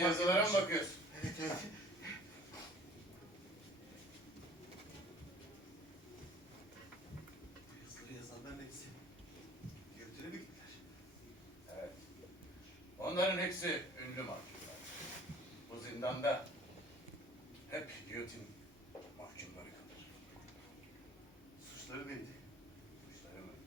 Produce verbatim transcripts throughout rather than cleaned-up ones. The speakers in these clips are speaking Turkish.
yazılara mı bakıyorsun? Evet evet. Bu yazıları yazanların hepsi Giyotin'e mi gittiler? Evet. Onların hepsi ünlü mahkumlar. Bu zindanda hep giyotin mahkumları kalır. Suçları neydi? Suçları mı?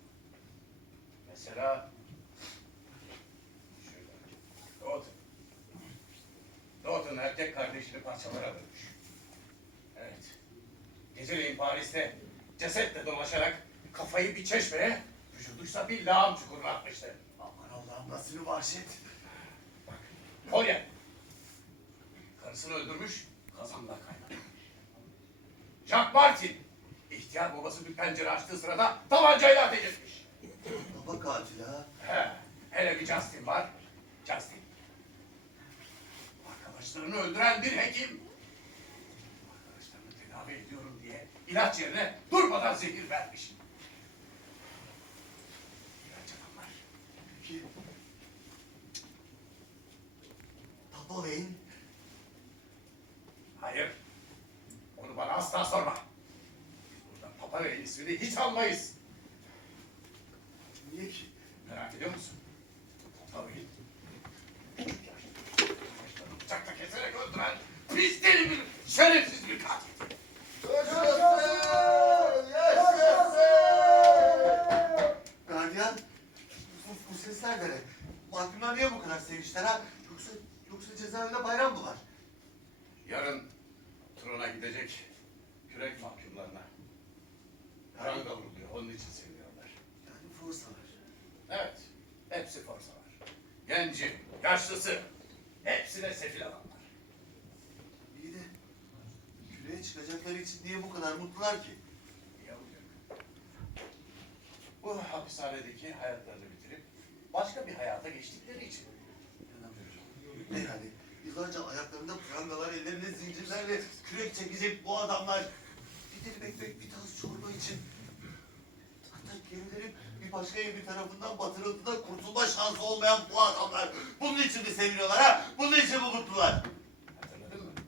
Mesela şöyle. Dalton. Dalton erkek kardeşini parçalara bölmüş. Evet. Geceleyin Paris'te cesetle dolaşarak kafayı bir çeşmeye, vücuduysa bir lağım çukuruna atmıştı. Aman Allah'ım nasıl bir vahşet. Bak, Kolye. Karısını öldürmüş, kazanla kaynamış. Jack Martin. İhtiyar babası bir pencere açtığı sırada tabancayla ateş etmiş. Baba katil ha. He, hele bir Justin var. Justin. Arkadaşlarını öldüren bir hekim. Arkadaşlarını tedavi ediyorum diye ilaç yerine durmadan zehir vermiş. İlaç adamlar. Peki. Papa Wayne. Hayır. Onu bana asla sorma. Biz burada Papa ve ismini hiç almayız. Niye ki? Merak ediyor musun? Papa Bey. Arkadaşlarını bıçakla keserek öldüren pis deli bir şerefsiz bir katil. Yaşasın! Yaşasın! Gardiyan, bu, bu sesler de ne? Mahkumlar niye bu kadar sevinçler ha? Yoksa, yoksa cezaevinde bayram mı var? Yarın Tron'a gidecek kürek mahkumlarına. Pranga vuruluyor, onun için seviyorlar. Yani forsalar. Evet, hepsi forsalar. Genci, yaşlısı, hepsi de sefil adamlar. İyi de küreye çıkacakları için niye bu kadar mutlular ki? Niye olacak? Bu hapishanedeki hayatlarını bitirip başka bir hayata geçtikleri için. İnanamıyorum. Ne yani? Yıllarca ayaklarında prangalar, ellerinde zincirlerle kürek çekecek bu adamlar. Bir dilim ekmek, bir tas çorba için. Hatta gemilerin bir başka gemi tarafından batırıldığında kurtulma şansı olmayan bu adamlar. Bunun için mi seviniyorlar ha? Bunun için mi mutlular? Hatırladın mı?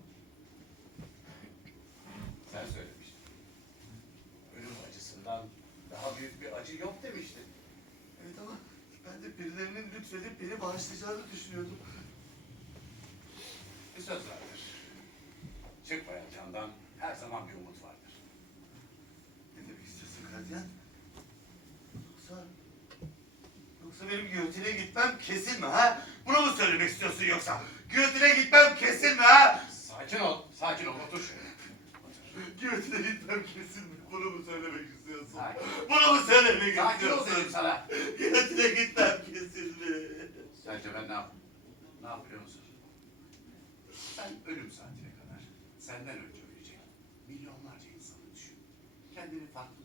Sen söylemiştin. Ölüm acısından daha büyük bir acı yok demiştin. Evet ama ben de birilerinin lütfedip beni bağışlayacağını düşünüyordum. Bir söz vardır. Çıkmayan candan her zaman bir umut vardır. Ne demek istiyorsun gardiyan? Yoksa... Yoksa benim giyotine gitmem kesin mi ha? Bunu mu söylemek istiyorsun yoksa? Giyotine gitmem kesin mi ha? Sakin ol, sakin ol, otur şöyle. Otur. Giyotine gitmem kesin mi? Bunu mu söylemek istiyorsun? Sakin. Bunu mu söylemek Sakin ol istiyorsun? dedim sana. Giyotine gitmem kesin mi? Sence ben ne yap? Ne yap biliyor musun? Sen ölüm saatine kadar senden önce ölecek milyonlarca insanı düşün. Kendini farklı